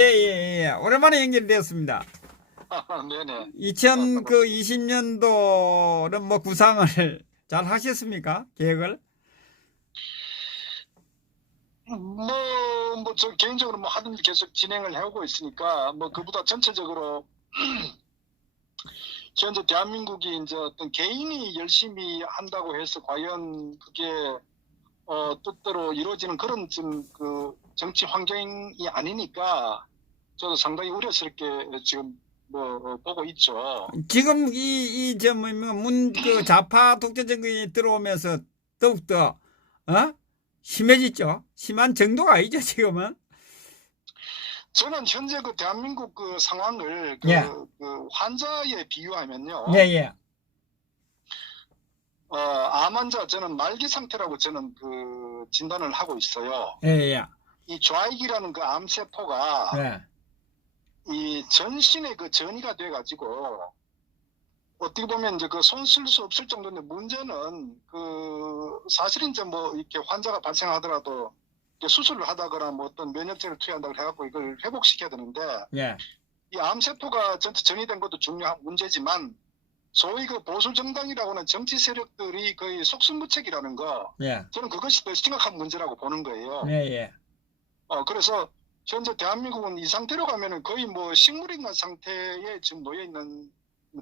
예, 예, 예. 오랜만에 연결되었습니다. 네네. 반갑습니다. 2020년도는 뭐 구상을 잘 하셨습니까? 계획을? 저 개인적으로 뭐 하든 계속 진행을 해오고 있으니까, 그보다 전체적으로, 현재 대한민국이 이제 어떤 개인이 열심히 한다고 해서 과연 그게, 뜻대로 이루어지는 그런 지금 그 정치 환경이 아니니까, 저도 상당히 우려스럽게 지금 보고 있죠. 지금 그 좌파 독재 정권이 들어오면서 더욱더, 어? 심해졌죠? 심한 정도가 아니죠, 지금은? 저는 현재 그 대한민국 그 상황을 예, 그 환자에 예, 비유하면요. 예, 암 환자 저는 말기 상태라고 저는 그 진단을 하고 있어요. 예, 예, 이 좌익이라는 그 암세포가 예, 이 전신에 그 전이가 돼가지고 어떻게 보면 이제 그 손 쓸 수 없을 정도인데 문제는 그 사실은 이제 뭐 이렇게 환자가 발생하더라도 이렇게 수술을 하다거나 뭐 어떤 면역제를 투여한다고 해갖고 이걸 회복시켜야 되는데 예, 이 암세포가 전이 된 것도 중요한 문제지만 소위 그 보수 정당이라고 하는 정치 세력들이 거의 속수무책이라는 거, 예, 저는 그것이 더 심각한 문제라고 보는 예, 거예요. 예. 그래서 현재 대한민국은 이 상태로 가면은 거의 뭐 식물인간 상태에 지금 놓여 있는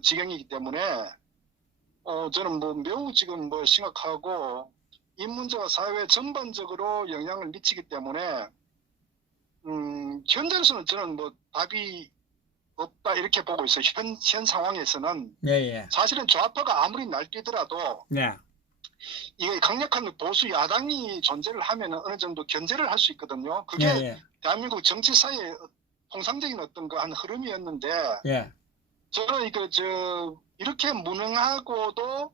지경이기 때문에, 저는 뭐 매우 지금 뭐 심각하고 이 문제가 사회 전반적으로 영향을 미치기 때문에, 현재로서는 저는 뭐 답이 없다 이렇게 보고 있어요. 현 상황에서는 예, 예, 사실은 좌파가 아무리 날뛰더라도 예, 이게 강력한 보수 야당이 존재를 하면 어느 정도 견제를 할 수 있거든요. 예, 그게 예, 대한민국 정치사의 통상적인 어떤 그 한 흐름이었는데, 예. 저는 이렇게 무능하고도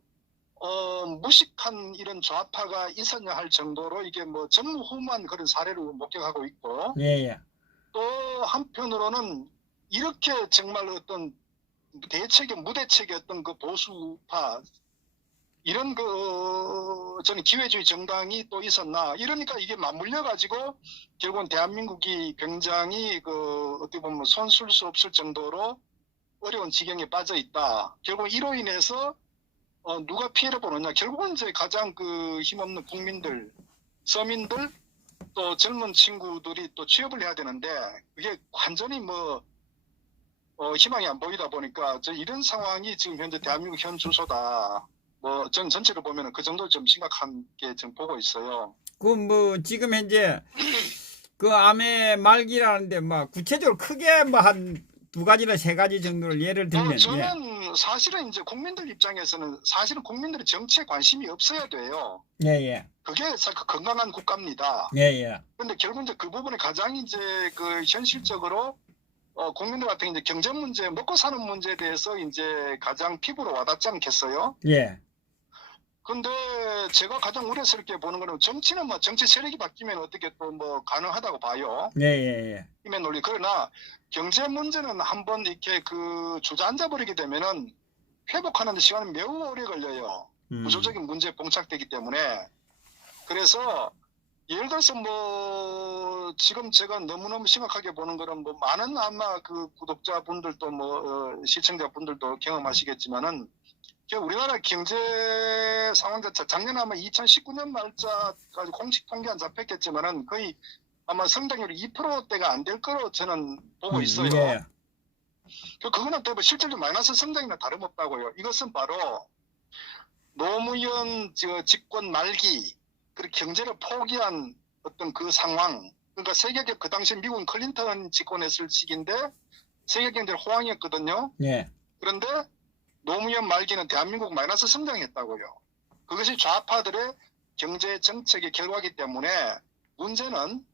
무식한 이런 좌파가 있었냐 할 정도로 이게 뭐 전무후무한 그런 사례를 목격하고 있고, 예, 예. 또 한편으로는 이렇게 정말 어떤 대책의 무대책의 어떤 그 보수파 이런 저는 기회주의 정당이 또 있었나 이러니까 이게 맞물려 가지고 결국은 대한민국이 굉장히 어떻게 보면 손 쓸 수 없을 정도로 어려운 지경에 빠져 있다. 결국 이로 인해서 누가 피해를 보느냐, 결국은 이제 가장 그 힘없는 국민들, 서민들, 또 젊은 친구들이 또 취업을 해야 되는데 그게 완전히 희망이 안 보이다 보니까 이런 상황이 지금 현재 대한민국 현 주소다. 전 전체를 보면은 그 정도 좀 심각한 게 지금 보고 있어요. 지금 현재 그 암의 말기라는데 뭐 구체적으로 크게 뭐 한 두 가지나 세 가지 정도를 예를 들면 예. 저는 사실은 이제 국민들 입장에서는 사실은 국민들이 정치에 관심이 없어야 돼요. 예, 예. 그게 건강한 국가입니다. 예, 예. 근데 결국 이제 그 부분에 가장 이제 그 현실적으로 국민들 같은 이제 경제 문제, 먹고 사는 문제에 대해서 이제 가장 피부로 와닿지 않겠어요? 예. 근데 제가 가장 우려스럽게 보는 거는 정치는 뭐 정치 세력이 바뀌면 어떻게 또 뭐 가능하다고 봐요. 예, 예, 예. 힘의 논리. 그러나 경제 문제는 한번 이렇게 그 주저앉아 버리게 되면은 회복하는 데 시간이 매우 오래 걸려요. 구조적인 문제에 봉착되기 때문에. 그래서 예를 들어서 지금 제가 너무너무 심각하게 보는 거는 많은 아마 그 구독자분들도 시청자분들도 경험하시겠지만은 우리나라 경제 상황 자체 작년 아마 2019년 말자까지 공식 통계 안 잡혔겠지만은 거의 아마 성장률이 2%대가 안 될 거로 저는 보고 있어요. 예. 그거는 또 실질적으로 마이너스 성장이나 다름없다고요. 이것은 바로 노무현 집권 말기 그리고 경제를 포기한 어떤 그 상황. 그러니까 세계적 그 당시 미국은 클린턴 집권했을 시기인데 세계 경제를 호황이었거든요. 예. 그런데 노무현 말기는 대한민국 마이너스 성장했다고요. 그것이 좌파들의 경제 정책의 결과이기 때문에 문제는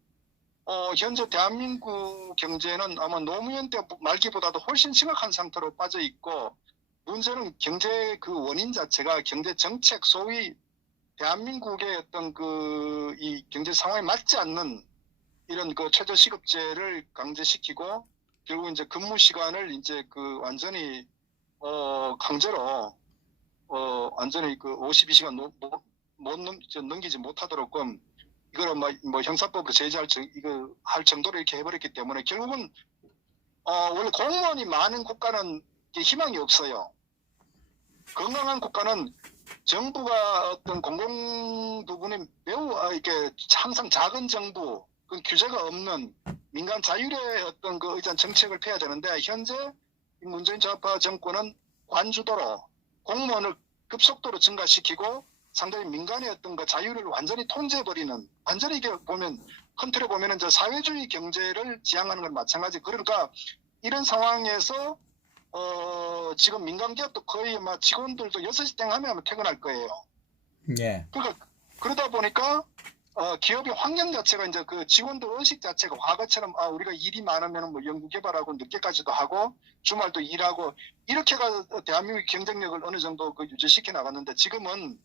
현재 대한민국 경제는 아마 노무현 때 말기보다도 훨씬 심각한 상태로 빠져 있고 문제는 경제 그 원인 자체가 경제 정책 소위 대한민국의 어떤 이 경제 상황에 맞지 않는 이런 그 최저시급제를 강제시키고 결국 이제 근무 시간을 이제 그 완전히 강제로 완전히 그 52시간 넘기지 못하도록끔 이거를 뭐 형사법으로 제재할 이거 할 정도로 이렇게 해버렸기 때문에 결국은 원래 공무원이 많은 국가는 희망이 없어요. 건강한 국가는 정부가 어떤 공공 부분이 매우 이렇게 항상 작은 정부, 그 규제가 없는 민간 자율의 어떤 그 의전 정책을 펴야 되는데 현재 문재인 좌파 정권은 관주도로 공무원을 급속도로 증가시키고 상당히 민간의 어떤 그 자유를 완전히 통제해버리는, 완전히 이게 보면 큰 틀에 보면은 저 사회주의 경제를 지향하는 건 마찬가지. 그러니까 이런 상황에서 지금 민간 기업도 거의 막 직원들도 6시 땡 하면 퇴근할 거예요. 예. 그러니까 그러다 보니까 기업의 환경 자체가 이제 그 직원들 의식 자체가 과거처럼 우리가 일이 많으면 뭐 연구 개발하고 늦게까지도 하고 주말도 일하고 이렇게가 대한민국 경쟁력을 어느 정도 그 유지시켜 나갔는데 지금은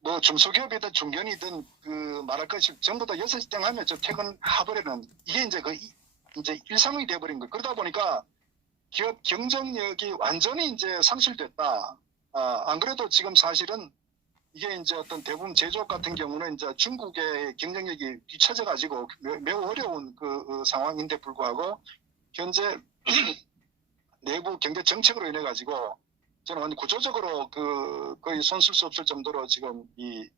뭐 중소기업이든 중견이든 그 말할 것이 전부 다 6시 땡 하면 저 퇴근해버리는 이게 이제 이제 일상이 돼버린 거예요. 그러다 보니까 기업 경쟁력이 완전히 이제 상실됐다. 안 그래도 지금 사실은 이게 이제 어떤 대부분 제조업 같은 경우는 이제 중국의 경쟁력이 뒤처져 가지고 매우 어려운 그 상황인데 불구하고 현재 내부 경제 정책으로 인해 가지고 저는 완전 구조적으로 거의 손쓸 수 없을 정도로 지금 이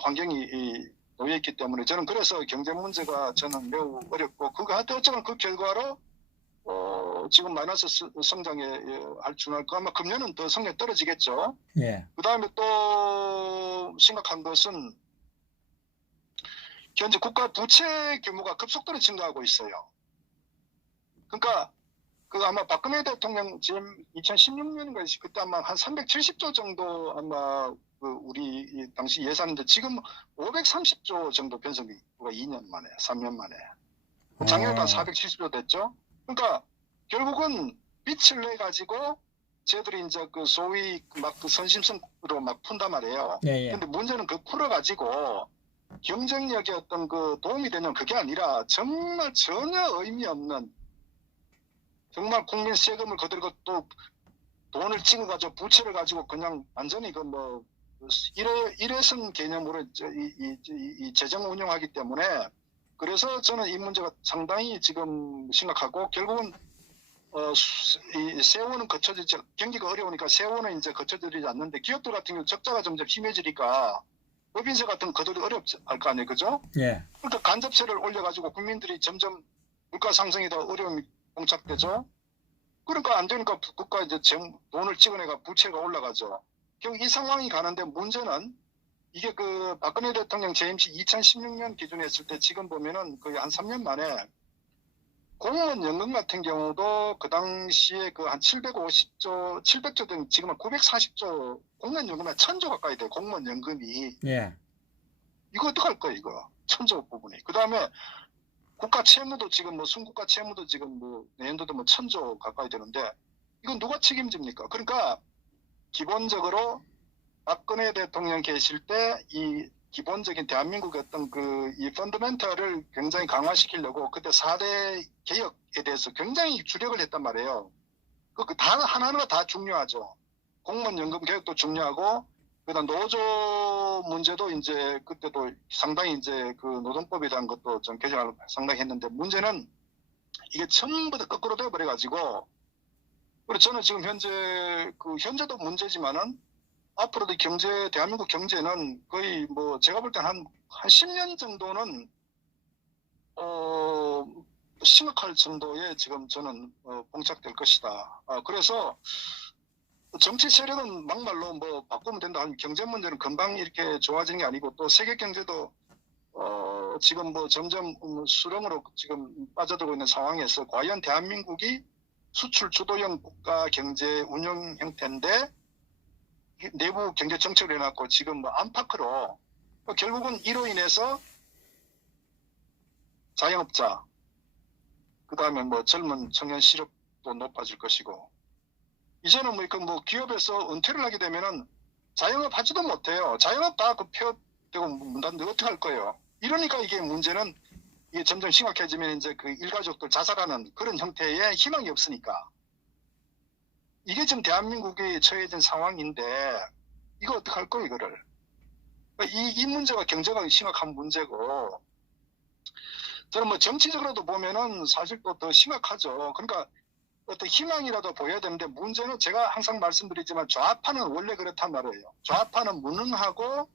환경이 놓여 있기 때문에 저는 그래서 경제 문제가 저는 매우 어렵고 어쩌면 그 결과로 지금 마이너스 성장에 준할 거 아마 금년은 더 성장이 떨어지겠죠. 예. 그 다음에 또 심각한 것은 현재 국가 부채 규모가 급속도로 증가하고 있어요. 그러니까 아마 박근혜 대통령 지금 2016년인가 그때 아마 한 370조 정도 아마 우리 당시 예산인데 지금 530조 정도 변성이 2년 만에, 3년 만에. 작년에 한 470조 됐죠. 그러니까 결국은 빚을 내 가지고 쟤들이 이제 그 소위 막 그 선심성으로 막 푼단 말이에요. 예. 근데 문제는 풀어 가지고 경쟁력에 어떤 그 도움이 되는 그게 아니라 정말 전혀 의미 없는 정말 국민 세금을 거들고 또 돈을 찍어 가지고 부채를 가지고 그냥 완전히 일회성 개념으로 이 재정 운영하기 때문에 그래서 저는 이 문제가 상당히 지금 심각하고 결국은 이 세월은 거쳐지지 경기가 어려우니까 세월은 이제 거쳐지지 않는데 기업들 같은 경우 적자가 점점 심해지니까 법인세 같은 거 거두기 어렵지 할 거 아니에요, 그죠? 예. 그러니까 간접세를 올려가지고 국민들이 점점 물가 상승이 더 어려움이 봉착되죠. 그러니까 안 되니까 국가 이제 돈을 찍어내가 부채가 올라가죠. 결국 이 상황이 가는데 문제는 이게 그 박근혜 대통령 재임 시 2016년 기준에 했을 때 지금 보면은 거의 한 3년 만에 공무원 연금 같은 경우도 그 당시에 그 한 700조 등 지금은 940조 공무원 연금이 1000조 가까이 돼요. 공무원 연금이. 예. 이거 어떡할 거야 이거. 1000조 부분이. 그 다음에 국가 채무도 지금 순국가 채무도 지금 내년도도 1000조 가까이 되는데 이건 누가 책임집니까? 그러니까 기본적으로 박근혜 대통령 계실 때 이 기본적인 대한민국의 어떤 이 펀더멘털을 굉장히 강화시키려고 그때 4대 개혁에 대해서 굉장히 주력을 했단 말이에요. 다 하나하나가 다 중요하죠. 공무원 연금 개혁도 중요하고 그다음 노조 문제도 이제 그때도 상당히 이제 노동법에 대한 것도 좀 개정을 상당히 했는데 문제는 이게 전부 다 거꾸로 돼버려 가지고 그래서 저는 지금 현재도 문제지만은 앞으로도 대한민국 경제는 거의 제가 볼 때는 한 10년 정도는 심각할 정도의 지금 저는 봉착될 것이다. 그래서 정치 세력은 막말로 바꾸면 된다 하는 경제 문제는 금방 이렇게 좋아지는 게 아니고 또 세계 경제도 지금 점점 수렁으로 지금 빠져들고 있는 상황에서 과연 대한민국이 수출 주도형 국가 경제 운영 형태인데 내부 경제 정책을 해놨고 지금 안팎으로 결국은 이로 인해서 자영업자 그 다음에 젊은 청년 실업도 높아질 것이고 이제는 기업에서 은퇴를 하게 되면은 자영업 하지도 못해요. 자영업 다 폐업되고 문 닫는데 어떻게 할 거예요? 이러니까 이게 문제는 이게 점점 심각해지면 이제 일가족들 자살하는 그런 형태의 희망이 없으니까. 이게 지금 대한민국이 처해진 상황인데 이거 어떡할 거예요 이거를. 이 문제가 경제가 심각한 문제고, 저는 뭐 정치적으로도 보면은 사실 또 더 심각하죠. 그러니까 어떤 희망이라도 보여야 되는데, 문제는 제가 항상 말씀드리지만 좌파는 원래 그렇단 말이에요. 좌파는 무능하고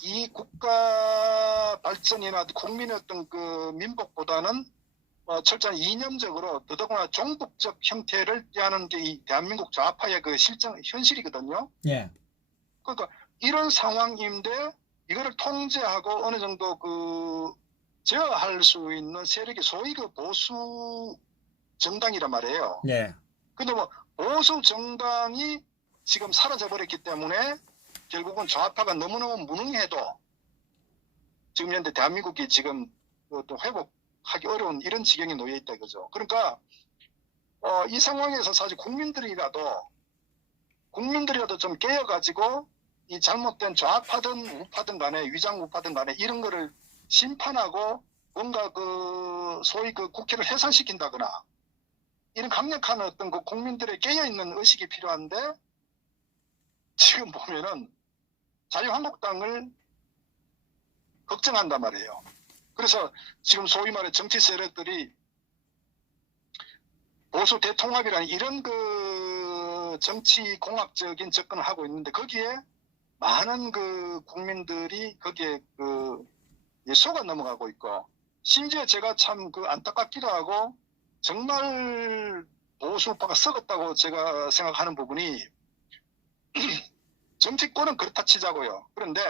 이 국가 발전이나 국민의 어떤 그 민복보다는 철저한 이념적으로 더더구나 종북적 형태를 띠하는 게 이 대한민국 좌파의 그 현실이거든요. 예. 그러니까 이런 상황인데 이거를 통제하고 어느 정도 그 제어할 수 있는 세력이 소위 그 보수 정당이란 말이에요. 예. 근데 뭐 보수 정당이 지금 사라져 버렸기 때문에 결국은 좌파가 너무너무 무능해도 지금 현재 대한민국이 지금 또 회복하기 어려운 이런 지경에 놓여 있다 이거죠. 그러니까 이 상황에서 사실 국민들이라도 좀 깨어가지고 이 잘못된 좌파든 우파든 간에 위장 우파든 간에 이런 거를 심판하고 뭔가 그 소위 그 국회를 해산시킨다거나 이런 강력한 어떤 그 국민들의 깨어있는 의식이 필요한데, 지금 보면은 자유한국당을 걱정한단 말이에요. 그래서 지금 소위 말해 정치 세력들이 보수 대통합이라는 이런 그 정치 공학적인 접근을 하고 있는데, 거기에 많은 그 국민들이 거기에 그 속아 넘어가고 있고, 심지어 제가 참 그 안타깝기도 하고 정말 보수파가 썩었다고 제가 생각하는 부분이 정치권은 그렇다 치자고요. 그런데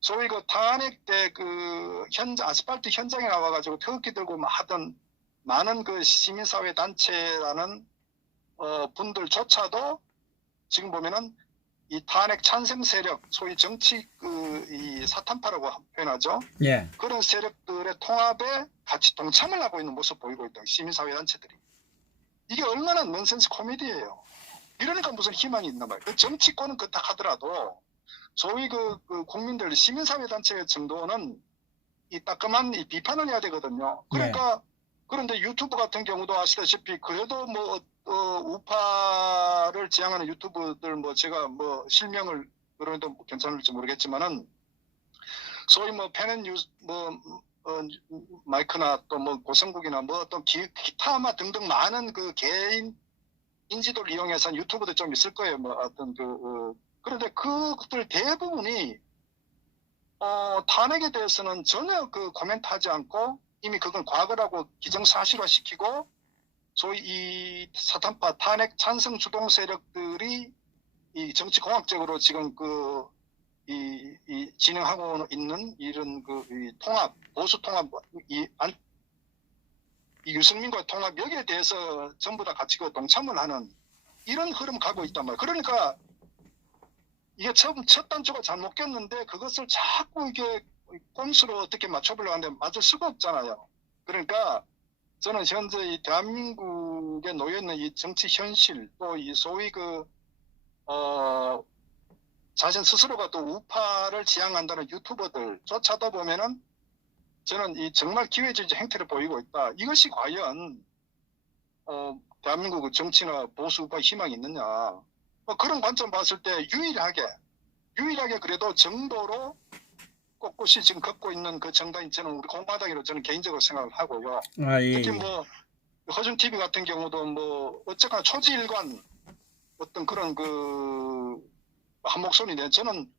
소위 그 탄핵 때 그 아스팔트 현장에 나와가지고 태극기 들고 하던 많은 그 시민사회 단체라는 분들조차도 지금 보면은 이 탄핵 찬성 세력, 소위 정치 이 사탄파라고 표현하죠. 예. 그런 세력들의 통합에 같이 동참을 하고 있는 모습 보이고 있다. 시민사회 단체들이. 이게 얼마나 넌센스 코미디예요. 이러니까 무슨 희망이 있나 말이에요. 그 정치권은 그렇다 하더라도 소위 그 국민들 시민사회 단체 정도는 이 따끔한 이 비판을 해야 되거든요. 그러니까 그런데 유튜브 같은 경우도 아시다시피 그래도 뭐 우파를 지향하는 유튜브들 뭐 제가 뭐 실명을 그런데 괜찮을지 모르겠지만은 소위 뭐 펜앤뉴스 뭐 마이크나 또 뭐 고성국이나 뭐 어떤 기타 아마 등등 많은 그 개인 인지도를 이용해서 유튜브도 좀 있을 거예요. 뭐 어떤 그런데 그들 대부분이 탄핵에 대해서는 전혀 그 코멘트하지 않고 이미 그건 과거라고 기정사실화 시키고 소위 이 사탄파 탄핵 찬성 주동 세력들이 이 정치공학적으로 지금 이 진행하고 있는 이런 이 통합, 보수 통합, 이 유승민과의 통합 여기에 대해서 전부 다 같이 동참을 하는 이런 흐름 가고 있단 말이에요. 그러니까 이게 첫 단추가 잘못 꼈는데 그것을 자꾸 이게 꼼수로 어떻게 맞춰보려고 하는데 맞을 수가 없잖아요. 그러니까 저는 현재 이 대한민국에 놓여있는 이 정치 현실 또 이 소위 자신 스스로가 또 우파를 지향한다는 유튜버들조차도 보면은 저는 이 정말 기회주의 행태를 보이고 있다. 이것이 과연 대한민국 정치나 보수 우파 희망이 있느냐. 그런 관점 봤을 때 유일하게 그래도 정도로 꼿꼿이 지금 걷고 있는 그 정당이 저는 우리 공화당이라고 저는 개인적으로 생각을 하고요. 특히 뭐 허준 TV 같은 경우도 뭐 어쨌거나 초지일관 어떤 그런 한 목소리인데 저는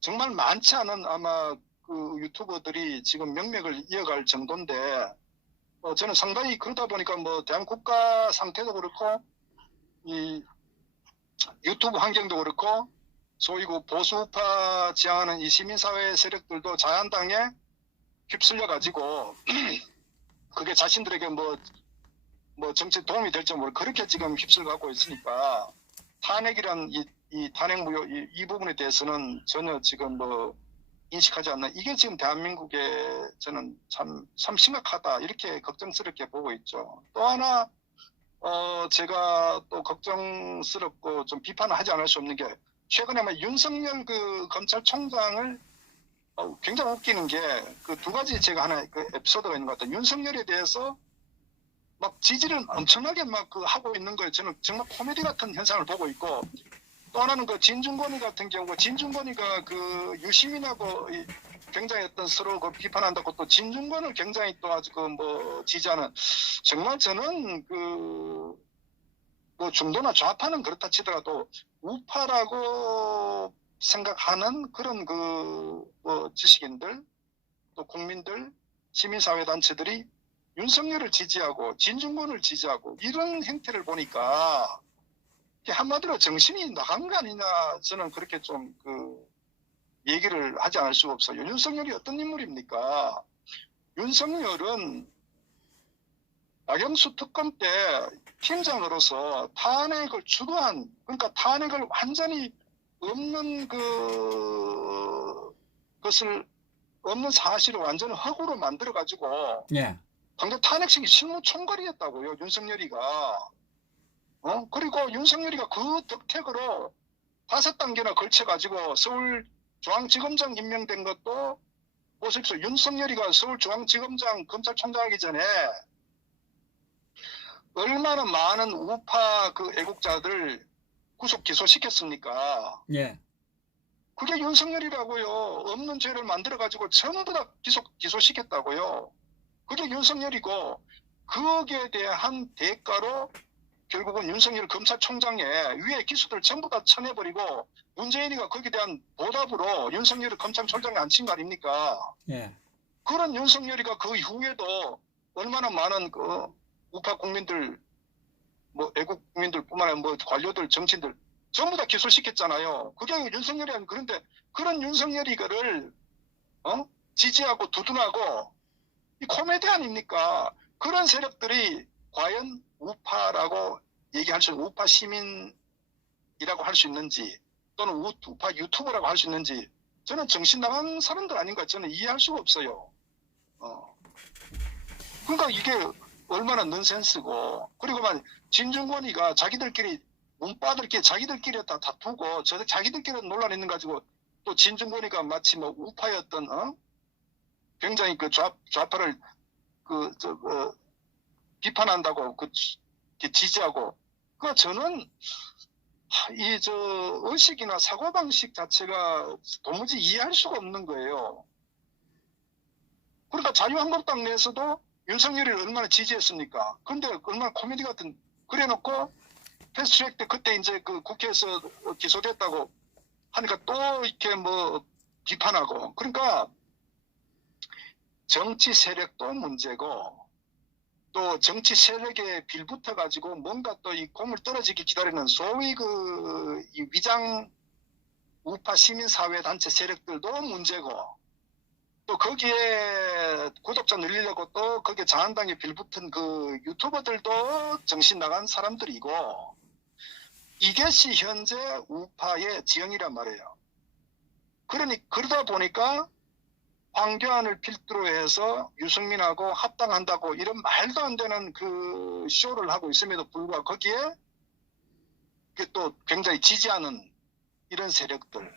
정말 많지 않은 아마 그 유튜버들이 지금 명맥을 이어갈 정도인데 저는 상당히 그러다 보니까 뭐 대한민국 국가 상태도 그렇고 이 유튜브 환경도 그렇고 소위 보수우파 지향하는 이 시민사회 세력들도 자한당에 휩쓸려 가지고 그게 자신들에게 뭐 정치 도움이 될지 모르 그렇게 지금 휩쓸려 갖고 있으니까 탄핵이란 이 탄핵 무효 이 부분에 대해서는 전혀 지금 뭐 인식하지 않나. 이게 지금 대한민국에 저는 참 심각하다 이렇게 걱정스럽게 보고 있죠. 또 하나 제가 또 걱정스럽고 좀 비판을 하지 않을 수 없는 게 최근에 윤석열 그 검찰총장을 굉장히 웃기는 게 그 두 가지 제가 하나 그 에피소드가 있는 것 같아요. 윤석열에 대해서 막 지지를 엄청나게 막 하고 있는 거예요. 저는 정말 코미디 같은 현상을 보고 있고 또 하나는 그 진중권이 같은 경우, 진중권이가 그 유시민하고 굉장히 어떤 서로 그 비판한다고 또 진중권을 굉장히 또 아주 그 뭐 지지하는, 정말 저는 뭐 중도나 좌파는 그렇다 치더라도 우파라고 생각하는 그런 뭐 지식인들, 또 국민들, 시민사회단체들이 윤석열을 지지하고 진중권을 지지하고 이런 행태를 보니까 한마디로 정신이 나간 거 아니냐, 저는 그렇게 좀 얘기를 하지 않을 수가 없어요. 윤석열이 어떤 인물입니까? 윤석열은 나경수 특검 때 팀장으로서 탄핵을 주도한, 그러니까 탄핵을 완전히 없는 것을, 없는 사실을 완전히 허구로 만들어가지고 예. 당대 탄핵식이 실무총괄이었다고요, 윤석열이가. 그리고 윤석열이가 그 덕택으로 5단계나 걸쳐가지고 서울중앙지검장 임명된 것도 보십시오. 윤석열이가 서울중앙지검장 검찰총장 하기 전에 얼마나 많은 우파 애국자들 구속 기소시켰습니까? 예. 그게 윤석열이라고요. 없는 죄를 만들어가지고 전부 다 기소시켰다고요. 그게 윤석열이고, 거기에 대한 대가로 결국은 윤석열 검찰총장의 위에 기수들 전부 다 쳐내버리고 문재인이가 거기에 대한 보답으로 윤석열을 검찰총장에 앉힌 거 아닙니까? 예. 그런 윤석열이가 그 이후에도 얼마나 많은 우파 국민들, 뭐 애국 국민들뿐만 아니라 뭐 관료들, 정치인들 전부 다 기소시켰잖아요. 그게 윤석열이 아니고, 그런데 그런 윤석열이를 지지하고 두둔하고 이 코미디 아닙니까? 그런 세력들이 과연 우파라고 얘기할 수, 우파 시민이라고 할 수 있는지, 또는 우파 유튜버라고 할 수 있는지, 저는 정신 나간 사람들 아닌가, 저는 이해할 수가 없어요. 그러니까 이게 얼마나 넌센스고, 그리고 진중권이가 자기들끼리 문바들끼리 자기들끼리 다 다투고 자기들끼리 논란 있는 가지고 또 진중권이가 마치 뭐 우파였던 굉장히 좌파를 비판한다고 지지하고, 저는 의식이나 사고방식 자체가 도무지 이해할 수가 없는 거예요. 그러니까 자유한국당 내에서도 윤석열을 얼마나 지지했습니까? 근데 얼마나 코미디 같은, 그래 놓고 패스트트랙 때 그때 이제 국회에서 기소됐다고 하니까 또 이렇게 뭐 비판하고, 그러니까 정치 세력도 문제고, 또 정치 세력에 빌붙어 가지고 뭔가 또 이 공을 떨어지기 기다리는 소위 이 위장 우파 시민사회 단체 세력들도 문제고, 또 거기에 구독자 늘리려고 또 거기에 자한당에 빌붙은 유튜버들도 정신 나간 사람들이고, 이것이 현재 우파의 지형이란 말이에요. 그러다 보니까 황교안을 필두로 해서 유승민하고 합당한다고 이런 말도 안 되는 쇼를 하고 있음에도 불구하고 거기에 또 굉장히 지지하는 이런 세력들.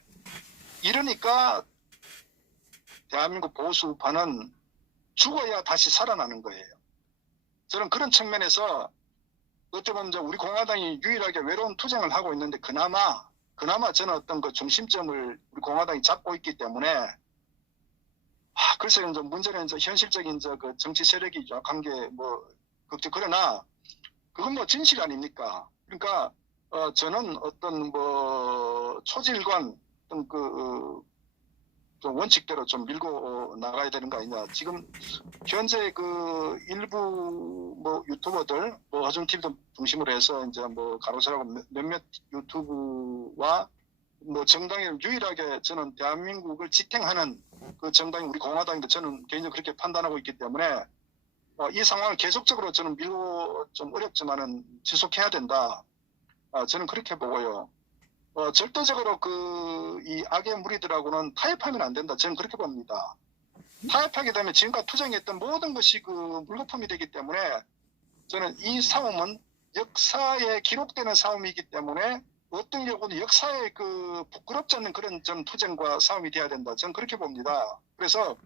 이러니까 대한민국 보수 우파는 죽어야 다시 살아나는 거예요. 저는 그런 측면에서 어떻게 보면 우리 공화당이 유일하게 외로운 투쟁을 하고 있는데, 그나마 저는 어떤 중심점을 우리 공화당이 잡고 있기 때문에, 글쎄요, 문제는 현실적인 정치 세력이 약한 게 그러나 그건 뭐 진실 아닙니까? 그러니까 저는 어떤 초질관 어떤 좀 원칙대로 좀 밀고 나가야 되는 거 아니냐. 지금 현재 일부 유튜버들, 허준TV도 중심으로 해서 이제 가로세라고 몇몇 유튜브와 정당이 유일하게 저는 대한민국을 지탱하는 정당이 우리 공화당인데, 저는 개인적으로 그렇게 판단하고 있기 때문에 이 상황을 계속적으로 저는 밀고 좀 어렵지만은 지속해야 된다. 저는 그렇게 보고요. 절대적으로 이 악의 무리들하고는 타협하면 안 된다. 저는 그렇게 봅니다. 타협하게 되면 지금까지 투쟁했던 모든 것이 물거품이 되기 때문에, 저는 이 싸움은 역사에 기록되는 싸움이기 때문에 어떤 경우는 역사에 부끄럽지 않는 그런 투쟁과 싸움이 돼야 된다. 저는 그렇게 봅니다. 그래서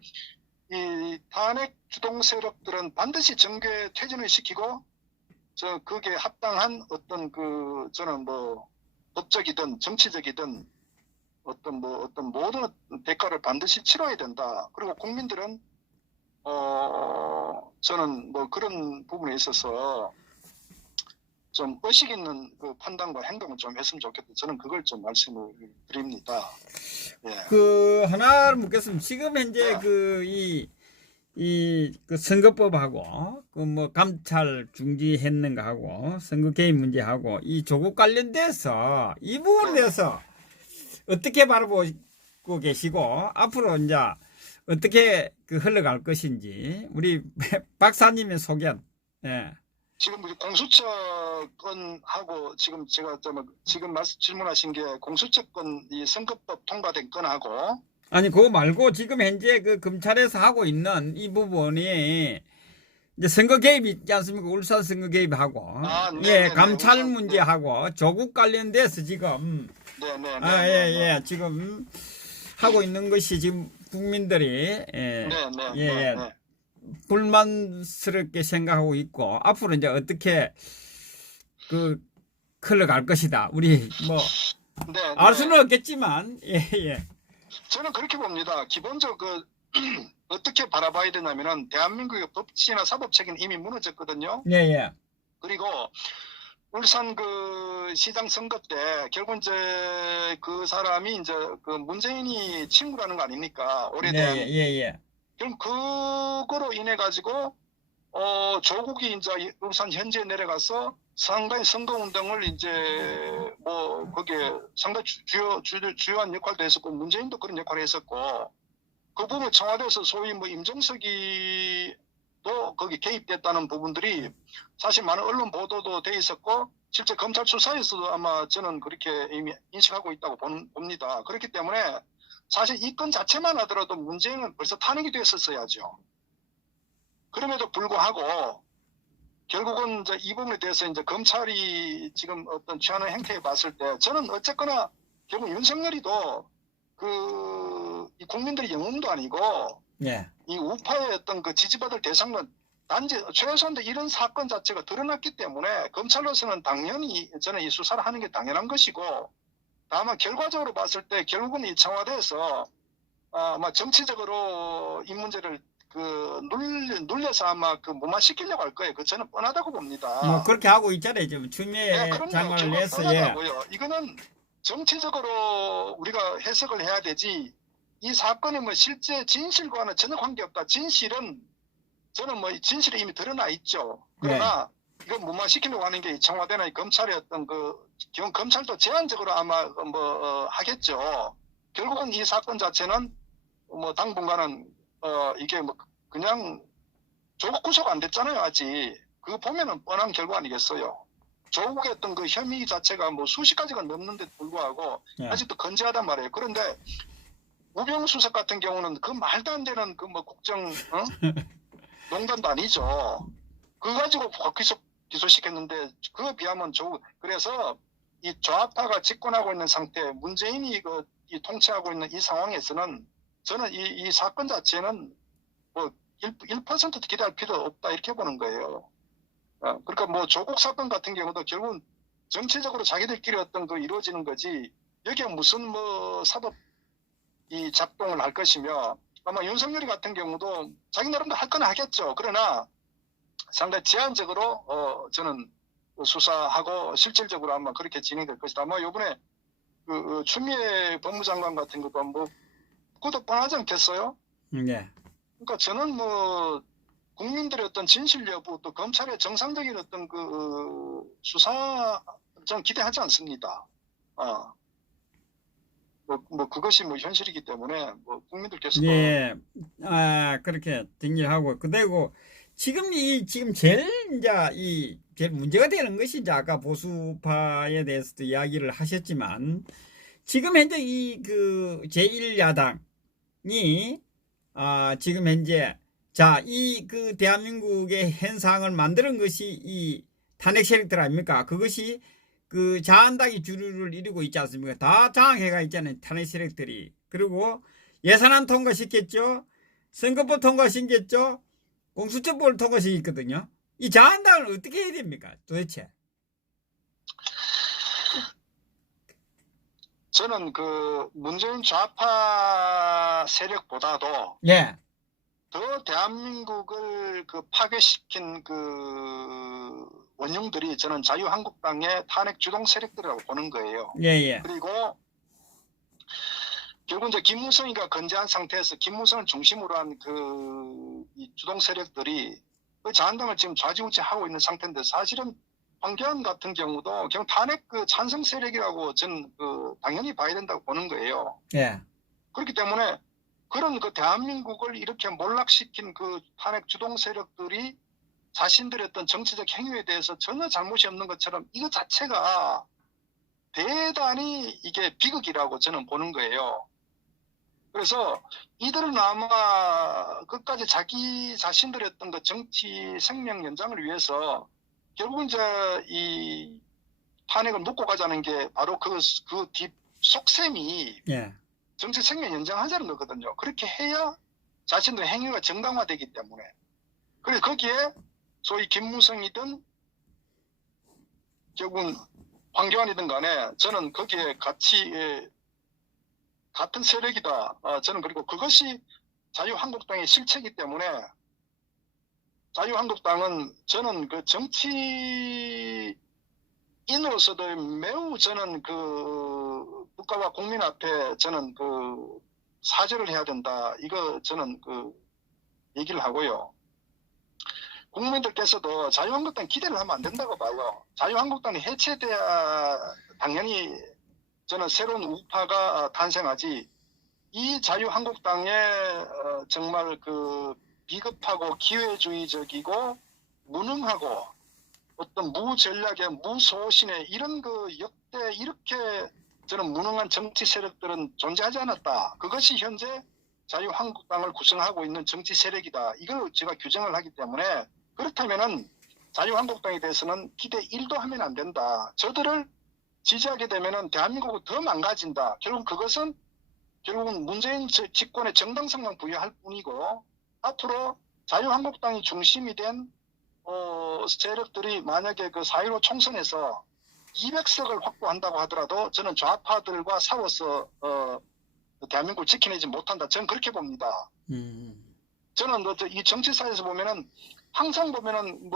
이 탄핵 주동 세력들은 반드시 정계 퇴진을 시키고, 거기에 합당한 어떤 저는 법적이든 정치적이든 어떤 모든 대가를 반드시 치러야 된다. 그리고 국민들은 저는 뭐 그런 부분에 있어서 좀 의식 있는 그 판단과 행동을 좀 했으면 좋겠다. 저는 그걸 좀 말씀을 드립니다. 예. 그 하나를 묻겠습니다. 지금 현재 네. 그 선거법하고 그 뭐 감찰 중지했는가 하고 선거 개입 문제하고 이 조국 관련돼서 이 부분에 네. 대해서 어떻게 바라보고 계시고 앞으로 이제 어떻게 그 흘러갈 것인지 우리 박사님의 소견. 예. 지금 우리 공수처 건하고 지금 제가 지금 질문하신 게 공수처 건 이 선거법 통과된 건하고 아니 그거 말고 지금 현재 그 검찰에서 하고 있는 이 부분이 이제 선거 개입 있지 않습니까? 울산 선거 개입하고 예, 감찰 울산, 문제하고 조국 관련돼서 지금 지금 하고 있는 것이 지금 국민들이 불만스럽게 생각하고 있고 앞으로 이제 어떻게 그 흘러갈 것이다. 우리 뭐 알 수는 없겠지만 저는 그렇게 봅니다. 기본적으로 어떻게 바라봐야 되냐면은 대한민국의 법치나 사법 책임이 이미 무너졌거든요. 그리고 울산 그 시장 선거 때 결국 이제 그 사람이 이제 그 문재인이 친구라는 거 아닙니까? 오래된. 그럼 그거로 인해 가지고 조국이 이제 울산 현지에 내려가서 상당히 선거 운동을 이제 뭐 거기에 상당히 주요한 역할도 했었고 문재인도 그런 역할을 했었고 그 부분 청와대에서 소위 뭐 임종석이도 거기 개입됐다는 부분들이 사실 많은 언론 보도도 돼 있었고 실제 검찰 수사에서도 아마 저는 그렇게 이미 인식하고 있다고 봅니다. 그렇기 때문에 사실 이 건 자체만 하더라도 문재인은 벌써 탄핵이 됐었어야죠. 그럼에도 불구하고 결국은 이제 이 부분에 대해서 이제 검찰이 지금 어떤 취하는 행태에 봤을 때 저는 어쨌거나 결국 윤석열이도 이 국민들의 영웅도 아니고 이 우파의 어떤 그 지지받을 대상은 단지 최소한 이런 사건 자체가 드러났기 때문에 검찰로서는 당연히 저는 이 수사를 하는 게 당연한 것이고 다만 결과적으로 봤을 때 결국은 이 청와대에서 아마 정치적으로 이 문제를 눌려서 아마 무마시키려고 할 거예요. 그 저는 뻔하다고 봅니다. 뭐 그렇게 하고 있잖아요. 지금 추미애 장관을 내서 이거는 정치적으로 우리가 해석을 해야 되지. 이 사건이 뭐 실제 진실과는 전혀 관계없다. 진실은 저는 뭐 진실이 이미 드러나 있죠. 그러나 이거 무마시키려고 하는 게 청와대나 검찰의 어떤 검찰도 제한적으로 아마 하겠죠. 결국은 이 사건 자체는 뭐 당분간은 이게 뭐 그냥 조국 구속 안 됐잖아요, 아직. 그거 보면은 뻔한 결과 아니겠어요. 조국의 어떤 그 혐의 자체가 뭐 수십 가지가 넘는데 불구하고 아직도 건재하단 말이에요. 그런데 우병수석 같은 경우는 그 말도 안 되는 그 뭐 국정 농단도 아니죠. 그거 가지고 기소시켰는데 그에 비하면 그래서 이 좌파가 집권하고 있는 상태, 문재인이 이 통치하고 있는 이 상황에서는 저는 이 사건 자체는 뭐 1%도 기대할 필요 없다 이렇게 보는 거예요. 그러니까 뭐 조국 사건 같은 경우도 결국은 정치적으로 자기들끼리 어떤 이루어지는 거지 여기에 무슨 뭐 사법 이 작동을 할 것이며 아마 윤석열이 같은 경우도 자기 나름대로 할 건 하겠죠. 그러나 상당히 제한적으로 저는 수사하고 실질적으로 아마 그렇게 진행될 것이다. 아마 이번에 추미애 법무장관 같은 것도 뭐 그것도 뻔하지 않겠어요? 그러니까 저는 뭐 국민들의 어떤 진실 여부 또 검찰의 정상적인 어떤 수사 저는 기대하지 않습니다. 뭐 그것이 뭐 현실이기 때문에 뭐 국민들께서도 그렇게 정리하고 그리고 지금 제일 제일 문제가 되는 것이 이제 아까 보수파에 대해서도 이야기를 하셨지만 지금 현재 제1야당이 지금 현재 이 대한민국의 현상을 만드는 것이 이 탄핵 세력들 아닙니까? 그것이 자한당이 주류를 이루고 있지 않습니까? 다 장악해가 있잖아요. 탄핵 세력들이. 그리고 예산안 통과시켰죠. 선거법 통과시켰죠. 공수처법을 통과시켰거든요. 이 자한당을 어떻게 해야 됩니까? 도대체. 저는 그 문재인 좌파 세력보다도 예. 더 대한민국을 그 파괴시킨 그 원흉들이 저는 자유한국당의 탄핵 주동 세력들이라고 보는 거예요. 예, 예. 그리고 결국 이제 김무성이가 건재한 상태에서 김무성을 중심으로 한 그 주동 세력들이 그 자한당을 지금 좌지우지하고 있는 상태인데 사실은 황교안 같은 경우도 그냥 탄핵 그 찬성 세력이라고 저는 그 당연히 봐야 된다고 보는 거예요. 예. 그렇기 때문에 그런 그 대한민국을 이렇게 몰락시킨 그 탄핵 주동 세력들이 자신들의 어떤 정치적 행위에 대해서 전혀 잘못이 없는 것처럼 이거 자체가 대단히 이게 비극이라고 저는 보는 거예요. 그래서 이들은 아마 끝까지 자기 자신들의 어떤 그 정치 생명 연장을 위해서 결국 이제 이 탄핵을 묶고 가자는 게 바로 그 뒤 속셈이 예. 정치 생명 연장하자는 거거든요. 그렇게 해야 자신들의 행위가 정당화되기 때문에. 그래서 거기에 소위 김무성이든 결국은 황교안이든 간에 저는 거기에 같이 같은 세력이다. 저는 그리고 그것이 자유한국당의 실체이기 때문에 자유한국당은 저는 그 정치인으로서도 매우 저는 그 국가와 국민 앞에 저는 그 사죄를 해야 된다. 이거 저는 그 얘기를 하고요. 국민들께서도 자유한국당 기대를 하면 안 된다고 봐요. 자유한국당이 해체돼야 당연히 저는 새로운 우파가 탄생하지. 이 자유한국당의 정말 그 비겁하고 기회주의적이고 무능하고 어떤 무전략의 무소신의 이런 그 역대 이렇게 저는 무능한 정치 세력들은 존재하지 않았다. 그것이 현재 자유한국당을 구성하고 있는 정치 세력이다. 이걸 제가 규정을 하기 때문에 그렇다면은 자유한국당에 대해서는 기대 1도 하면 안 된다. 저들을 지지하게 되면은 대한민국은 더 망가진다. 결국은 문재인 집권의 정당성만 부여할 뿐이고 앞으로 자유한국당이 중심이 된 세력들이 만약에 그 4.15 총선에서 200석을 확보한다고 하더라도 저는 좌파들과 싸워서 대한민국을 지켜내지 못한다. 저는 그렇게 봅니다. 저는 이 정치사에서 보면은 항상 보면은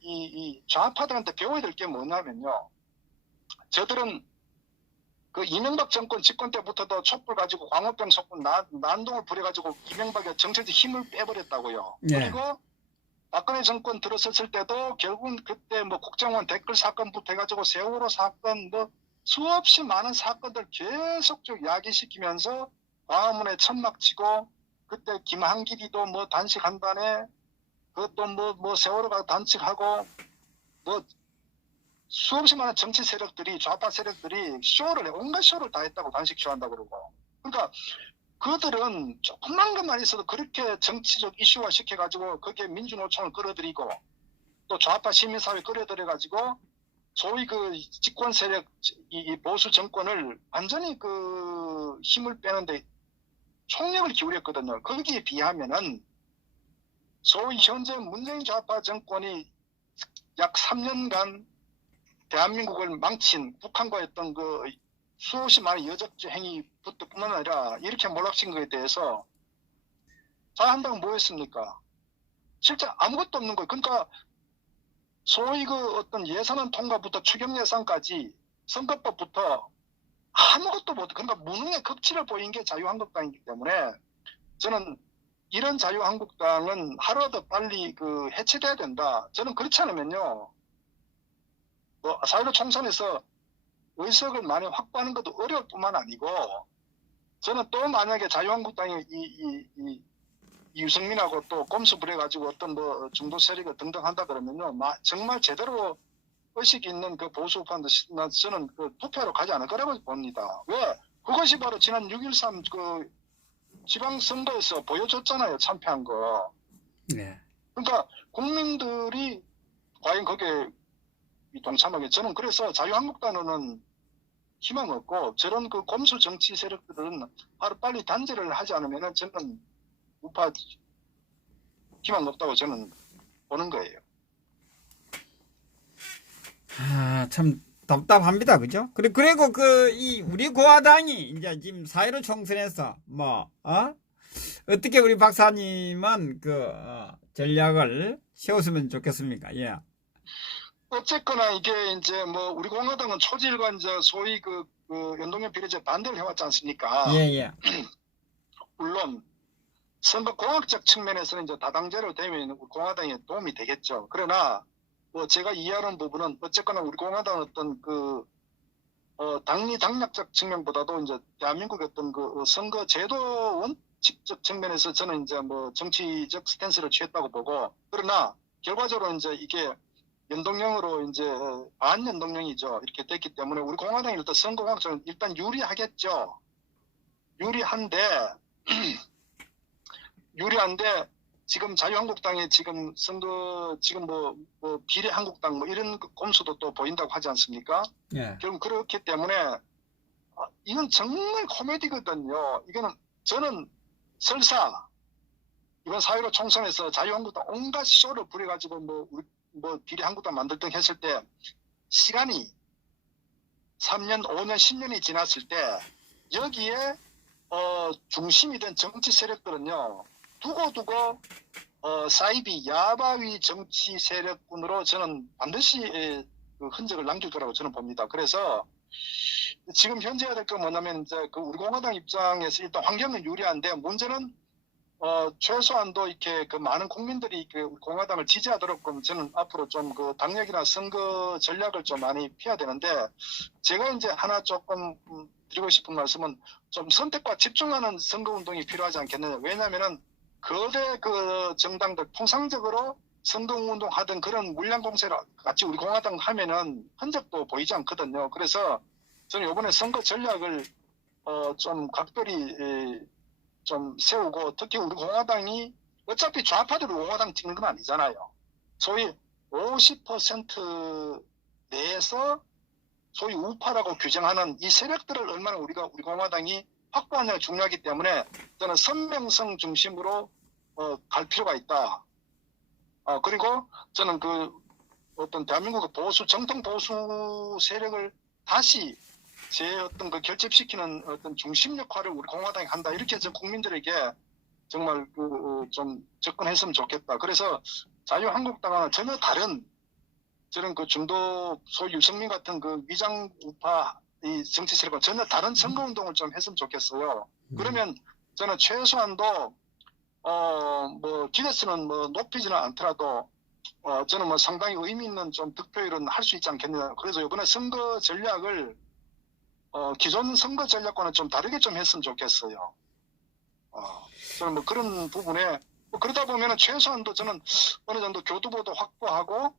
이 좌파들한테 배워야 될 게 뭐냐면요. 저들은 그 이명박 정권 집권 때부터도 촛불 가지고 광우병 촛불 난동을 부려가지고 이명박의 정치적 힘을 빼버렸다고요. 예. 그리고 박근혜 정권 들어섰을 때도 결국은 그때 국정원 댓글 사건부터 해가지고 세월호 사건 수없이 많은 사건들 계속적으로 야기시키면서 광화문에 천막 치고 그때 김한길이도 단식한다네 그것도 세월호가 단식하고 수없이 많은 정치 세력들이 좌파 세력들이 온갖 쇼를 다 했다고 단식 쇼한다고 그러고 그러니까 그들은 조금만 것만 있어도 그렇게 정치적 이슈화 시켜가지고 거기에 민주노총을 끌어들이고 또 좌파 시민사회 끌어들여가지고 소위 그 집권 세력 이 보수 정권을 완전히 그 힘을 빼는데 총력을 기울였거든요. 거기에 비하면은 소위 현재 문재인 좌파 정권이 약 3년간 대한민국을 망친 북한과 했던 그 수없이 많은 여적죄 행위부터 뿐만 아니라 이렇게 몰락신 것에 대해서 자한당은 뭐 했습니까? 실제 아무것도 없는 거예요. 그러니까 소위 그 어떤 예산안 통과부터 추경 예산까지 선거법부터 아무것도 못, 그러니까 무능의 극치를 보인 게 자유한국당이기 때문에 저는 이런 자유한국당은 하루라도 빨리 그 해체돼야 된다. 저는 그렇지 않으면요. 4.15 총선에서 의석을 많이 확보하는 것도 어려울 뿐만 아니고 저는 또 만약에 자유한국당이 이 유승민하고 또 꼼수 부려가지고 어떤 중도 세력을 등등 한다 그러면요. 정말 제대로 의식 있는 그 보수 우파인데 저는 그 투표로 가지 않을 거라고 봅니다. 왜? 그것이 바로 지난 6.13 그 지방선거에서 보여줬잖아요. 참패한 거. 네. 그러니까 국민들이 과연 거기에 동참하게 저는 그래서 자유한국당은 희망 없고 저런 그 곰수 정치 세력들은 하루빨리 단죄를 하지 않으면 저는 우파 희망 없다고 저는 보는 거예요. 참 답답합니다. 그죠? 그리고 이 우리 공화당이 이제 지금 4.15 총선에서 어떻게 우리 박사님은 전략을 세웠으면 좋겠습니까? 예. 어쨌거나 이게 이제 뭐 우리 공화당은 초지일관 이제 소위 그 연동형 비례제 반대를 해왔지 않습니까? 예, 예. 물론 선거 공학적 측면에서는 이제 다당제로 되면 우리 공화당에 도움이 되겠죠. 그러나 뭐 제가 이해하는 부분은 어쨌거나 우리 공화당은 어떤 당리 당략적 측면보다도 이제 대한민국의 어떤 선거 제도 원칙적 측면에서 저는 이제 뭐 정치적 스탠스를 취했다고 보고, 그러나 결과적으로 이제 이게 연동형으로 이제 반연동형이죠. 이렇게 됐기 때문에 우리 공화당이 일단 선거공학적으로 일단 유리하겠죠. 유리한데 지금 자유한국당의 지금 선거 지금 뭐 비례한국당 뭐 이런 꼼수도 또 보인다고 하지 않습니까? 예. 결국 그렇기 때문에 이건 정말 코미디거든요. 이거는 저는 설사 이번 4.15 총선에서 자유한국당 온갖 쇼를 부려가지고 뭐 비례한국당 만들 등 했을 때 시간이 3년, 5년, 10년이 지났을 때 여기에 중심이 된 정치 세력들은요 두고두고 사이비 야바위 정치 세력군으로 저는 반드시 그 흔적을 남길 거라고 저는 봅니다. 그래서 지금 현재 해야 될 건 뭐냐면 이제 우리 공화당 입장에서 일단 환경은 유리한데 문제는 최소한도 이렇게 많은 국민들이 우리 공화당을 지지하도록 그럼 저는 앞으로 좀 당력이나 선거 전략을 좀 많이 피해야 되는데, 제가 이제 하나 조금 드리고 싶은 말씀은 좀 선택과 집중하는 선거 운동이 필요하지 않겠느냐. 왜냐하면은 거대 정당들 통상적으로 선거 운동 하던 그런 물량 공세를 같이 우리 공화당 하면은 흔적도 보이지 않거든요. 그래서 저는 이번에 선거 전략을 좀 각별히 좀 세우고, 특히 우리 공화당이 어차피 좌파들이 공화당 찍는 건 아니잖아요. 소위 50% 내에서 소위 우파라고 규정하는 이 세력들을 얼마나 우리 공화당이 확보하느냐가 중요하기 때문에 저는 선명성 중심으로 갈 필요가 있다. 그리고 저는 어떤 대한민국의 정통 보수 세력을 다시 어떤 결집시키는 어떤 중심 역할을 우리 공화당이 한다. 이렇게 국민들에게 정말 좀 접근했으면 좋겠다. 그래서 자유한국당은 전혀 다른 저는 중도 소위 유승민 같은 위장 우파 이 정치 세력과 전혀 다른 선거 운동을 좀 했으면 좋겠어요. 그러면 저는 최소한도 뭐 기대수는 뭐 높이지는 않더라도 저는 뭐 상당히 의미 있는 좀 득표율은 할 수 있지 않겠느냐. 그래서 이번에 선거 전략을 기존 선거 전략과는 좀 다르게 좀 했으면 좋겠어요. 저는 뭐 그런 부분에 그러다 보면은 최소한도 저는 어느 정도 교두보도 확보하고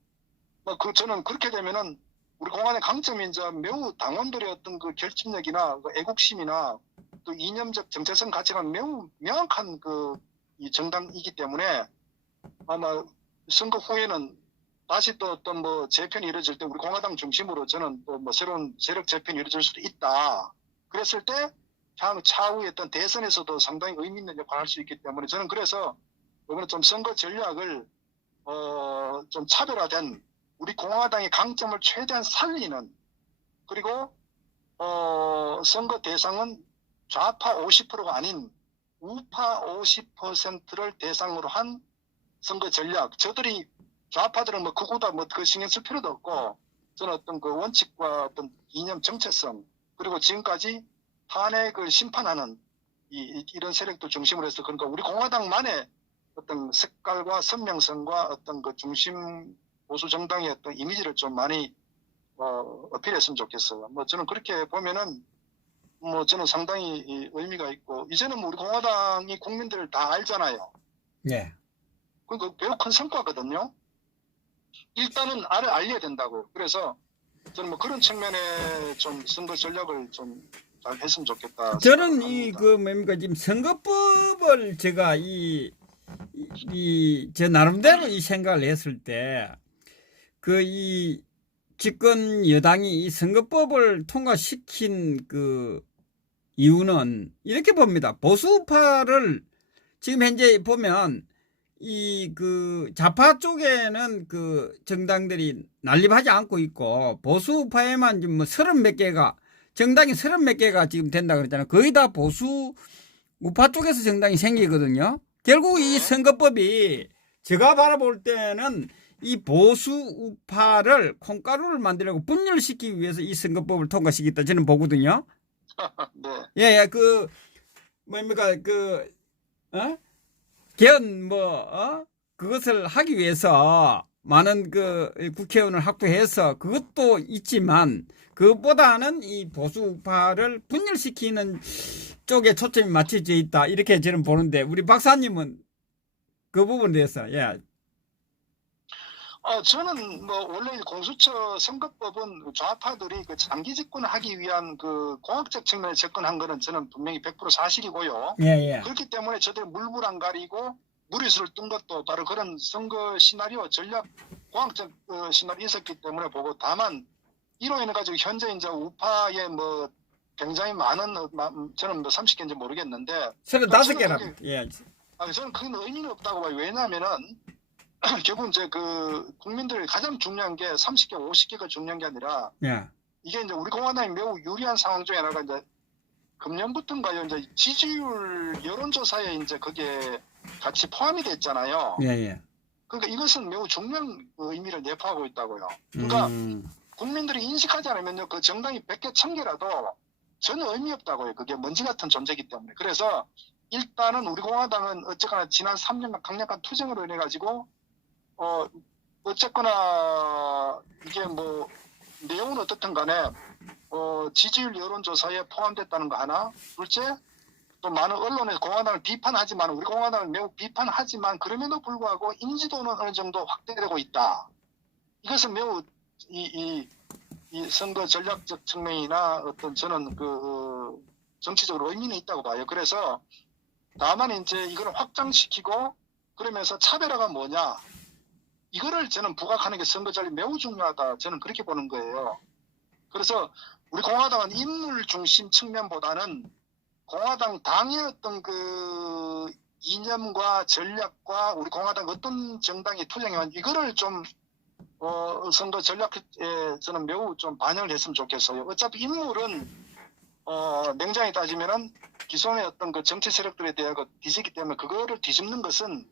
저는 그렇게 되면은 우리 공화당의 강점이 이제 매우 당원들의 어떤 결집력이나 애국심이나 또 이념적 정체성 가치가 매우 명확한 이 정당이기 때문에 아마 선거 후에는 다시 또 어떤 재편이 이루어질 때 우리 공화당 중심으로 저는 또 새로운 세력 재편이 이루어질 수도 있다. 그랬을 때 차후에 어떤 대선에서도 상당히 의미 있는 역할을 할 수 있기 때문에 저는 그래서 이번에 좀 선거 전략을 좀 차별화된 우리 공화당의 강점을 최대한 살리는, 그리고 선거 대상은 좌파 50%가 아닌 우파 50%를 대상으로 한 선거 전략. 저들이 좌파들은 극우다 신경 쓸 필요도 없고, 저는 어떤 원칙과 어떤 이념 정체성, 그리고 지금까지 탄핵을 심판하는 이런 세력들 중심으로 해서, 그러니까 우리 공화당만의 어떤 색깔과 선명성과 어떤 중심 보수 정당의 어떤 이미지를 좀 많이 어필했으면 좋겠어요. 저는 그렇게 보면은 저는 상당히 의미가 있고, 이제는 우리 공화당이 국민들을 다 알잖아요. 네. 그러니까 매우 큰 성과거든요. 일단은 알려야 된다고. 그래서 저는 그런 측면에 좀 선거 전략을 좀 잘 했으면 좋겠다. 저는 뭡니까 지금 선거법을 제가 제 나름대로 이 생각을 했을 때 이 집권 여당이 이 선거법을 통과시킨 이유는 이렇게 봅니다. 보수파를 지금 현재 보면 이 그 좌파 쪽에는 그 정당들이 난립하지 않고 있고 보수 우파에만 지금 뭐 30몇 개가 정당이 30몇 개가 지금 된다 그랬잖아요. 거의 다 보수 우파 쪽에서 정당이 생기거든요. 결국 이 선거법이 제가 바라볼 때는 이 보수 우파를 콩가루를 만들려고 분열시키기 위해서 이 선거법을 통과시켰다 저는 보거든요. 네. 예, 예, 그 뭡니까 그 그것을 하기 위해서 많은 그 국회의원을 확보해서 그것도 있지만 그것보다는 이 보수 우파를 분열시키는 쪽에 초점이 맞춰져 있다 이렇게 저는 보는데 우리 박사님은 그 부분에 대해서 예. 저는 뭐 원래 공수처 선거법은 좌파들이 그 장기 집권하기 위한 그 공학적 측면에 접근한 거는 저는 분명히 100% 사실이고요. 예, 예. 그렇기 때문에 저들이 물불 안 가리고 무리수를 둔 것도 바로 그런 선거 시나리오 전략 공학적 시나리오 있었기 때문에 보고 다만 이로 인해 가지고 현재 이제 우파에 뭐 굉장히 많은 저는 뭐 30개인지 모르겠는데 35개라. 예. 저는 그건 의미는 없다고 봐요. 왜냐하면은 결국 이제 그 국민들이 가장 중요한 게 30개, 50개가 중요한 게 아니라 예. 이게 이제 우리 공화당이 매우 유리한 상황 중에 하나가 이제 금년부터인가요? 이제 지지율 여론조사에 이제 그게 같이 포함이 됐잖아요. 예, 예. 그러니까 이것은 매우 중요한 의미를 내포하고 있다고요. 그러니까 국민들이 인식하지 않으면요, 그 정당이 100개, 1000개라도 전혀 의미 없다고요. 그게 먼지 같은 존재이기 때문에. 그래서 일단은 우리 공화당은 어쨌거나 지난 3년간 강력한 투쟁으로 인해 가지고 어쨌거나 이게 뭐 내용은 어떻든 간에 지지율 여론조사에 포함됐다는 거 하나, 둘째 또 많은 언론에 공화당을 비판하지만 우리 공화당을 매우 비판하지만 그럼에도 불구하고 인지도는 어느 정도 확대되고 있다. 이것은 매우 이 선거 전략적 측면이나 어떤 저는 그 정치적으로 의미는 있다고 봐요. 그래서 다만 이제 이걸 확장시키고 그러면서 차별화가 뭐냐 이거를 저는 부각하는 게 선거 전략이 매우 중요하다. 저는 그렇게 보는 거예요. 그래서 우리 공화당은 인물 중심 측면보다는 공화당 당의 어떤 그 이념과 전략과 우리 공화당 어떤 정당이 투쟁해왔는지 이거를 좀 선거 전략에 저는 매우 좀 반영을 했으면 좋겠어요. 어차피 인물은 냉정히 따지면은 기존의 어떤 그 정치 세력들에 대해 뒤집기 때문에 그거를 뒤집는 것은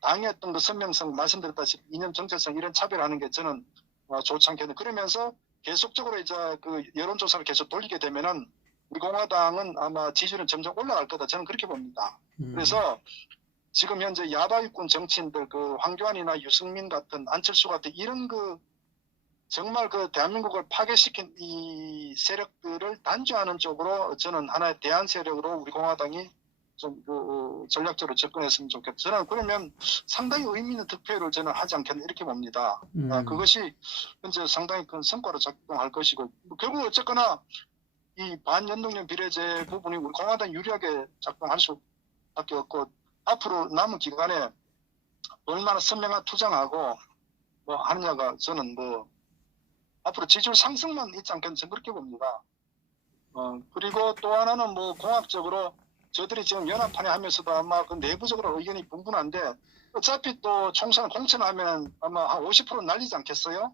당의 어떤 그 선명성 말씀드렸다시피 이념 정체성 이런 차별하는 게 저는 좋지 않겠네. 그러면서 계속적으로 이제 그 여론조사를 계속 돌리게 되면은 우리 공화당은 아마 지지율은 점점 올라갈 거다. 저는 그렇게 봅니다. 그래서 지금 현재 야바위권 정치인들 그 황교안이나 유승민 같은 안철수 같은 이런 그 정말 그 대한민국을 파괴시킨 이 세력들을 단죄하는 쪽으로 저는 하나의 대안 세력으로 우리 공화당이 좀 그 전략적으로 접근했으면 좋겠다. 저는 그러면 상당히 의미 있는 득표를 저는 하지 않겠나 이렇게 봅니다. 그것이 현재 상당히 큰 성과로 작동할 것이고 결국 어쨌거나 이 반연동형 비례제 부분이 우리 공화당 유리하게 작동할 수밖에 없고 앞으로 남은 기간에 얼마나 선명한 투쟁하고 뭐 하느냐가 저는 뭐 앞으로 지지율 상승만 있지 않겠나 저는 그렇게 봅니다. 그리고 또 하나는 뭐 공학적으로 저들이 지금 연합판에 하면서도 아마 그 내부적으로 의견이 분분한데 어차피 또 총선 공천하면 아마 한 50% 날리지 않겠어요?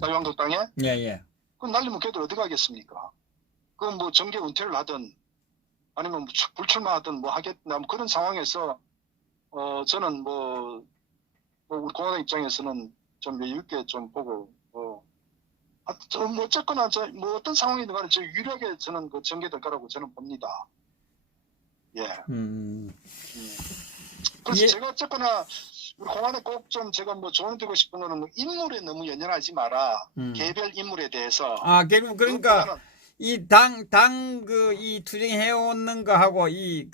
자유한국당에? 예, 예. 그럼 날리면 걔들 어디 가겠습니까? 그럼 뭐 정계 은퇴를 하든 아니면 뭐 불출마하든 뭐 하겠나 뭐 그런 상황에서 저는 뭐 우리 공화당 입장에서는 좀 여유 있게 좀 보고 뭐 어쨌거나 뭐 어떤 상황이든 간에 저 유리하게 저는 그 전개될 거라고 저는 봅니다. 예. 그래서 예. 제가 어쨌거나 우리 공화당 꼭 좀 제가 뭐 조언 드리고 싶은 거는 뭐 인물에 너무 연연하지 마라. 개별 인물에 대해서. 결국 그러니까 이 이 투쟁해오는 거하고 예,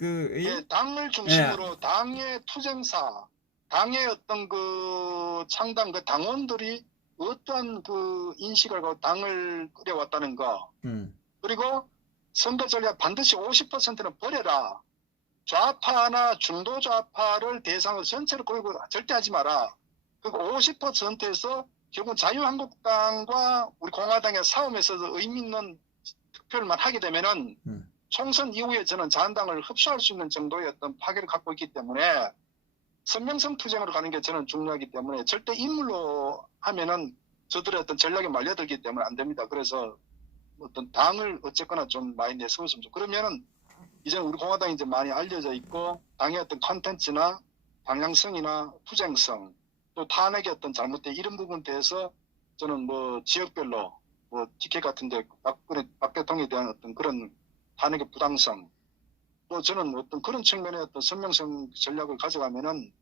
당을 중심으로 당의 투쟁사, 당의 어떤 그 창당 그 당원들이 어떤 그 인식을 갖고 당을 끓여왔다는 거. 그리고 선거 전략 반드시 50%는 버려라. 좌파나 중도 좌파를 대상으로 전체를 끌고 절대 하지 마라. 그리고 50%에서 결국 자유한국당과 우리 공화당의 싸움에서 의미 있는 투표를만 하게 되면은 총선 이후에 저는 자한당을 흡수할 수 있는 정도의 어떤 파괴를 갖고 있기 때문에 선명성 투쟁으로 가는 게 저는 중요하기 때문에 절대 인물로 하면은 저들의 어떤 전략에 말려들기 때문에 안 됩니다. 그래서 어떤 당을 어쨌거나 좀 많이 내세웠으면 좋. 그러면은 이제 우리 공화당이 이제 많이 알려져 있고 당의 어떤 컨텐츠나 방향성이나 투쟁성 또 탄핵의 어떤 잘못된 이런 부분에 대해서 저는 뭐 지역별로 뭐 티켓 같은데 박 대통령에 대한 어떤 그런 탄핵의 부당성 또 저는 어떤 그런 측면의 어떤 선명성 전략을 가져가면은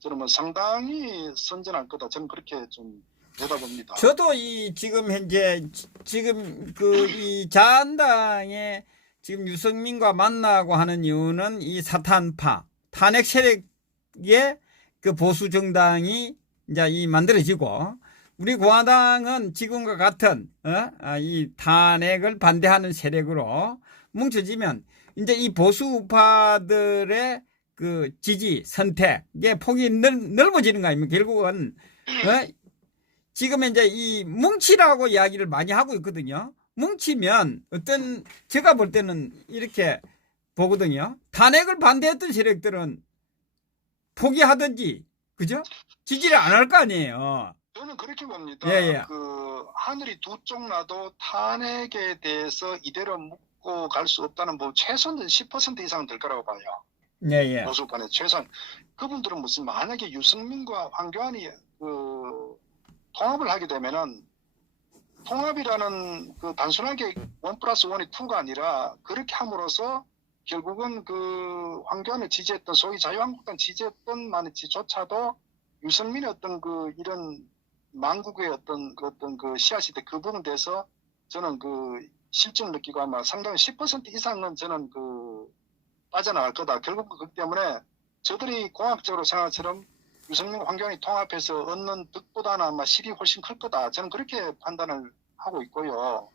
저는 뭐 상당히 선전할 거다. 저는 그렇게 좀 내다봅니다. 저도 이 지금 현재 지금 그 이 자한당의 지금 유승민과 만나고 하는 이유는 이 사탄파 탄핵 세력의 그 보수 정당이 이제 이 만들어지고 우리 공화당은 지금과 같은 이 탄핵을 반대하는 세력으로 뭉쳐지면 이제 이 보수 우파들의 그 지지 선택의 폭이 넓어지는 거 아닙니까? 결국은 지금 이제 이 뭉치라고 이야기를 많이 하고 있거든요. 뭉치면 어떤 제가 볼 때는 이렇게 보거든요. 탄핵을 반대했던 세력들은 포기하든지 그죠? 지지를 안 할 거 아니에요. 저는 그렇게 봅니다. 예. 그 하늘이 두 쪽 나도 탄핵에 대해서 이대로 묵고 갈 수 없다는 뭐 최소한 10% 이상은 될 거라고 봐요. 예. 보수판에 최소한 그분들은 무슨 만약에 유승민과 황교안이 그 통합을 하게 되면은 통합이라는 그 단순하게 1+1이 2가 아니라 그렇게 함으로써 결국은 그 황교안을 지지했던 소위 자유한국당 지지했던 만치조차도 유승민의 어떤 그 이런 망국의 어떤 그 씨앗이 그 부분에 대해서 저는 그 실증을 느끼고 아마 상당히 10% 이상은 저는 그 빠져나갈 거다. 결국 그렇기 때문에 저들이 공학적으로 생각처럼 유승민 황교안이 통합해서 얻는 득보다는 아마 실이 훨씬 클 거다. 저는 그렇게 판단을 하고 있고요.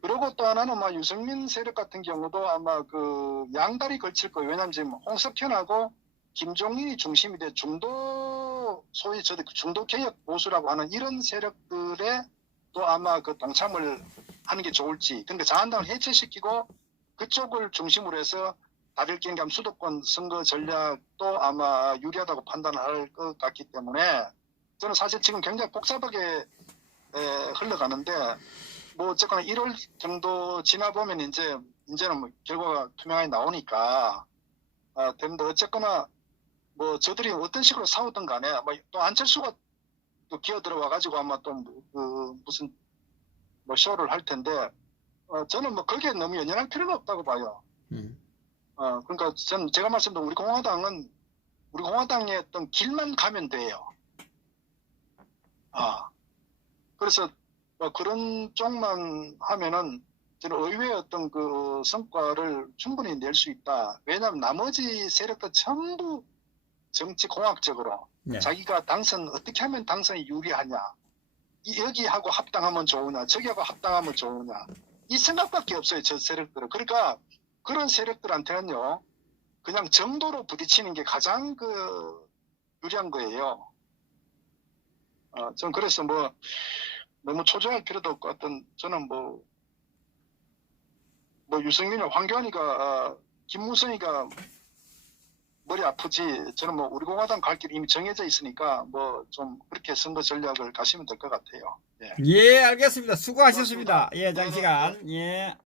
그리고 또 하나는 아마 유승민 세력 같은 경우도 아마 그 양다리 걸칠 거예요. 왜냐하면 지금 홍석현하고 김종인이 중심이 돼 소위 저들 중도 개혁 보수라고 하는 이런 세력들에 또 아마 그 동참을 하는 게 좋을지. 그러니까 자한당을 해체시키고 그쪽을 중심으로 해서 다rir경감 수도권 선거 전략도 아마 유리하다고 판단할 것 같기 때문에 저는 사실 지금 굉장히 복잡하게 흘러가는데 뭐 어쨌거나 1월 정도 지나 보면 이제는 뭐 결과가 투명하게 나오니까 되는데 어쨌거나 뭐 저들이 어떤 식으로 싸우든 간에 또 안철수가 또 기어 들어와 가지고 아마 또 그 무슨 뭐 쇼를 할 텐데 저는 뭐 거기에 너무 연연할 필요가 없다고 봐요. 그러니까 제가 말씀드린 우리 공화당의 어떤 길만 가면 돼요. 그래서 뭐 그런 쪽만 하면은 저는 의외의 어떤 그 성과를 충분히 낼 수 있다. 왜냐하면 나머지 세력도 전부 정치 공학적으로 자기가 어떻게 하면 당선이 유리하냐, 여기하고 합당하면 좋으냐, 저기하고 합당하면 좋으냐, 이 생각밖에 없어요. 저 세력들은. 그러니까 그런 세력들한테는요, 그냥 정도로 부딪히는 게 가장 유리한 거예요. 전 그래서 뭐 너무 초조할 필요도 없고 저는 뭐 유승민이나 황교안이가 김무성이가 머리 아프지 저는 뭐 우리 공화당 갈 길이 이미 정해져 있으니까 뭐 좀 그렇게 선거 전략을 가시면 될 것 같아요. 예, 알겠습니다. 수고하셨습니다. 고맙습니다. 예, 장시간. 예.